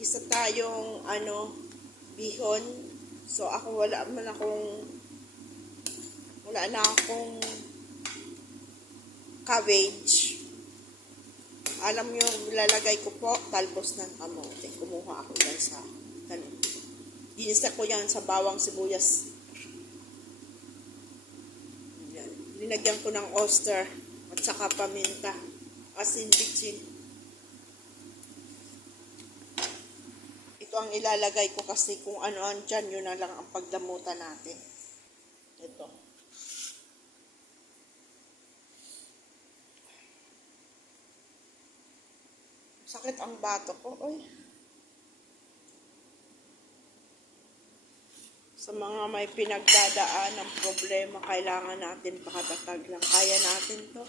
Isa tayong bihon. So ako wala na akong cabbage. Alam nyo, lalagay ko po talbos ng kamote. Kumuha ako yan sa tanim. Ginisa ko yan sa bawang sibuyas. Yan. Linagyan ko ng oyster at saka paminta. Asin, bitsin. Ito ang ilalagay ko kasi kung ano dyan, yun na lang ang pagdamutan natin. Ito. Sakit ang bato ko. Oy. Sa mga may pinagdadaan ng problema, kailangan natin pakatatag lang. Kaya natin to.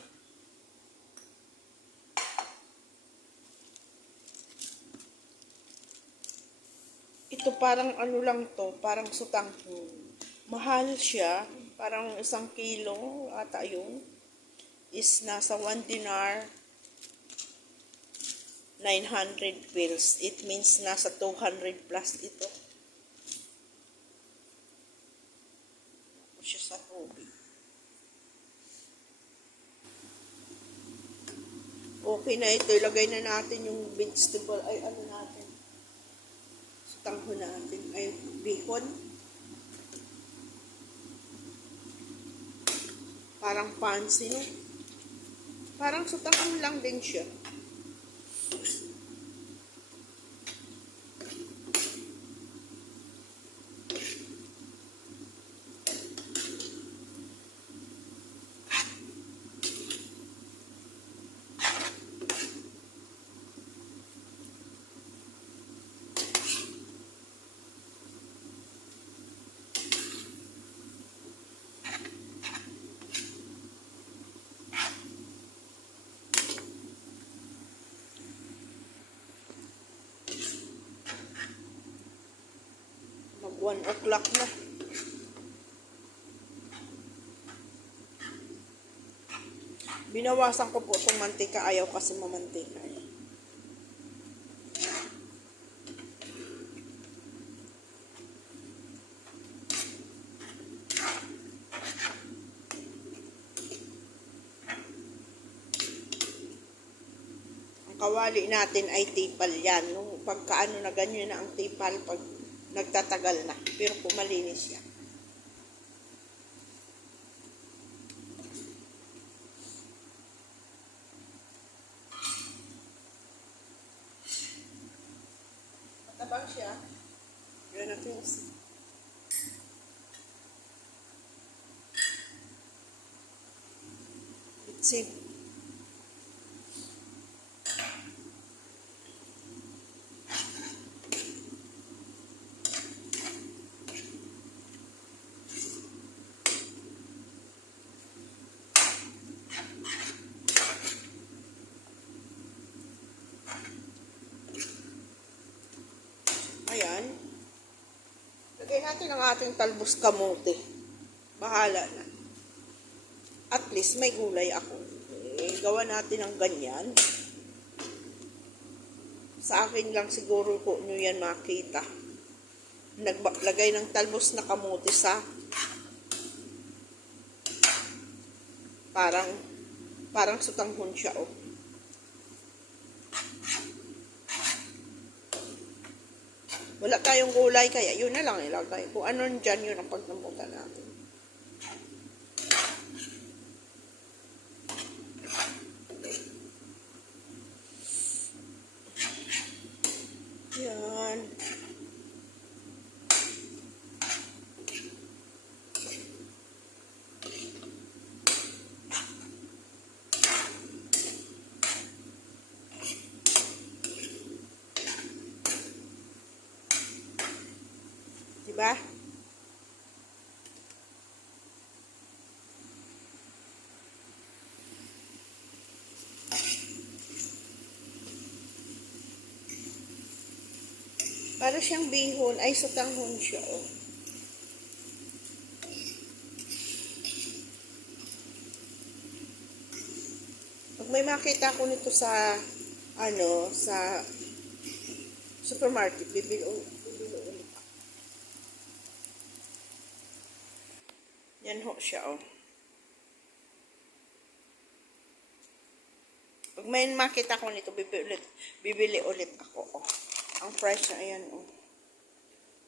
Ito parang lang to, parang sutang. Mahal siya, parang 1 kilo ata yun. Is nasa 1 dinar, 900 pills. It means nasa 200 plus ito. Ako siya sa tubig. Okay na ito. Ilagay na natin yung vegetable. Ay, natin. Sutangho natin. Ay, bihon. Parang fancy, no? Parang sutangho lang din siya. Mag 1 o'clock na. Binawasan ko po itong mantika. Ayaw kasi mamantika. Ang kawali natin ay tipal yan. No? Pagkaano na ganyan na ang tipal pag nagtatagal na. Pero kumalinis yan. Matabang siya. Yan natin yung bitsin. Ayan. Lagay natin ang ating talbos kamote. Bahala na. At least may gulay ako. Gawa natin ng ganyan. Sa akin lang siguro ko nyo yan makita. Naglagay ng talbos na kamote sa parang sutanghon siya, oh. Wala tayong gulay, kaya yun na lang ilagay. Kung ano dyan, yun ang pagdamutan natin. Yan. Diba? Para siyang bihon, ay sutanghon siya, oh. Pag may makita ko nito sa supermarket, bibili ulit. Yan ho siya, oh. Pag may makita ko nito, bibili ulit ako, oh. Ang price na, ayan, oh.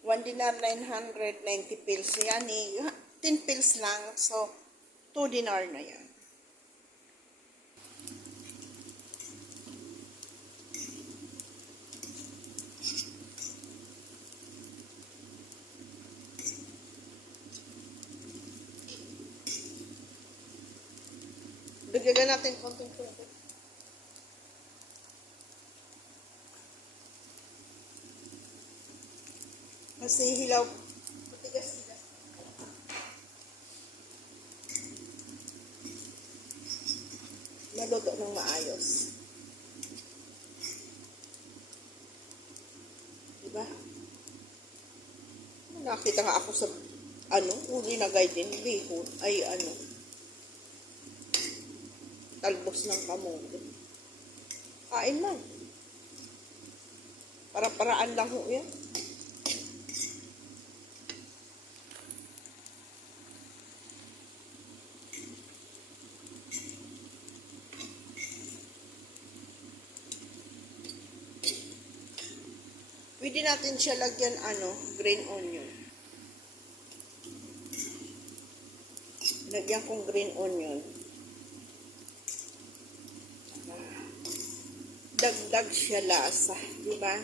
1 dinar, 990 pills. Yan, eh. 10 pills lang. So, 2 dinar na yan. Dagdagan natin konting tubig. Kasi hilaw. Matigas-tigas. Maluto ng maayos. Diba? Nakita nga ako sa uli na guide din, bihon, ay talbos ng kamote. Kain lang. Para-paraan lang ho yan. Pwede natin siya lagyan, green onion. Lagyan kong green onion. Dagdag siya lasa, di ba?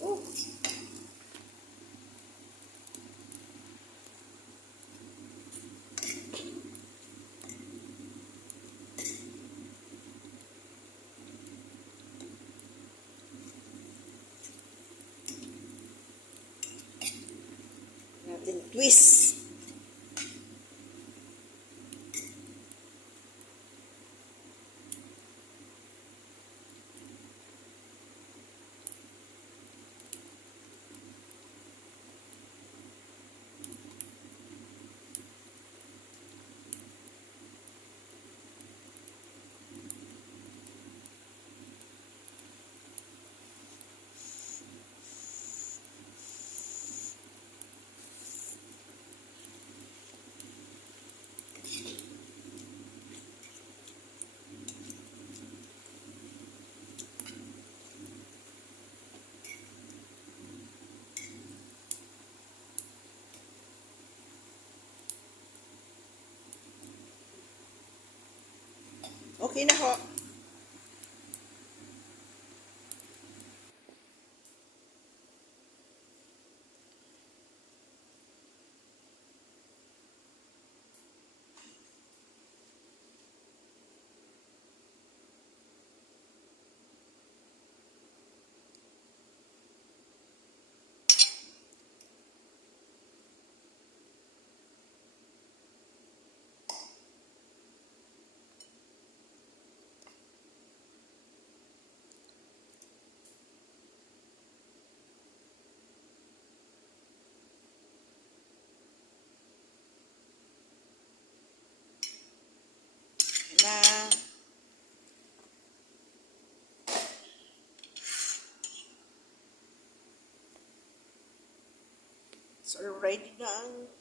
Oh. Natin twist. Okay na ho. Na it's already done.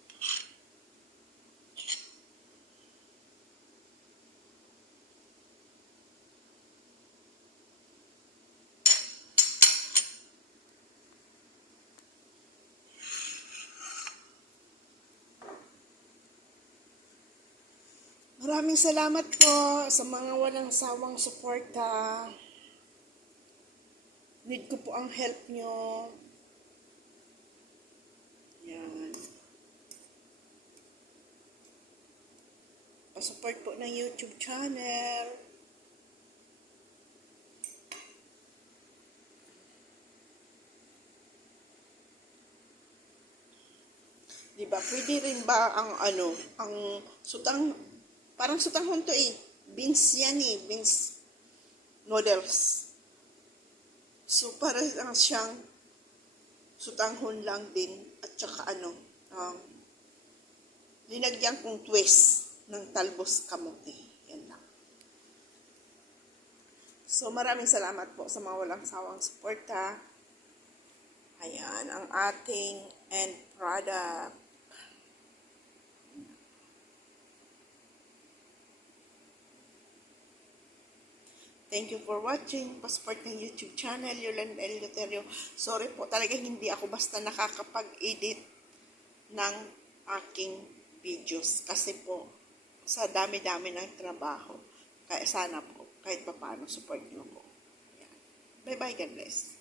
Maraming salamat po sa mga walang sawang suporta. Need ko po ang help nyo. Yan. Pa-support po ng YouTube channel. Diba, pwede rin ba ang ang sutang Parang sutanghon to eh. Beans yan eh. Beans noodles. So, para lang siyang sutanghon lang din. At saka linagyan kong twist ng talbos kamote. Yan lang. So, maraming salamat po sa mga walang sawang suporta. Ayan, ang ating end product. Thank you for watching. Passport ng YouTube channel, Yolanda L. Loterio. Sorry po, talagang hindi ako basta nakakapag-edit ng aking videos. Kasi po, sa dami-dami ng trabaho. Kaya sana po, kahit paano, support nyo po. Bye-bye, God bless.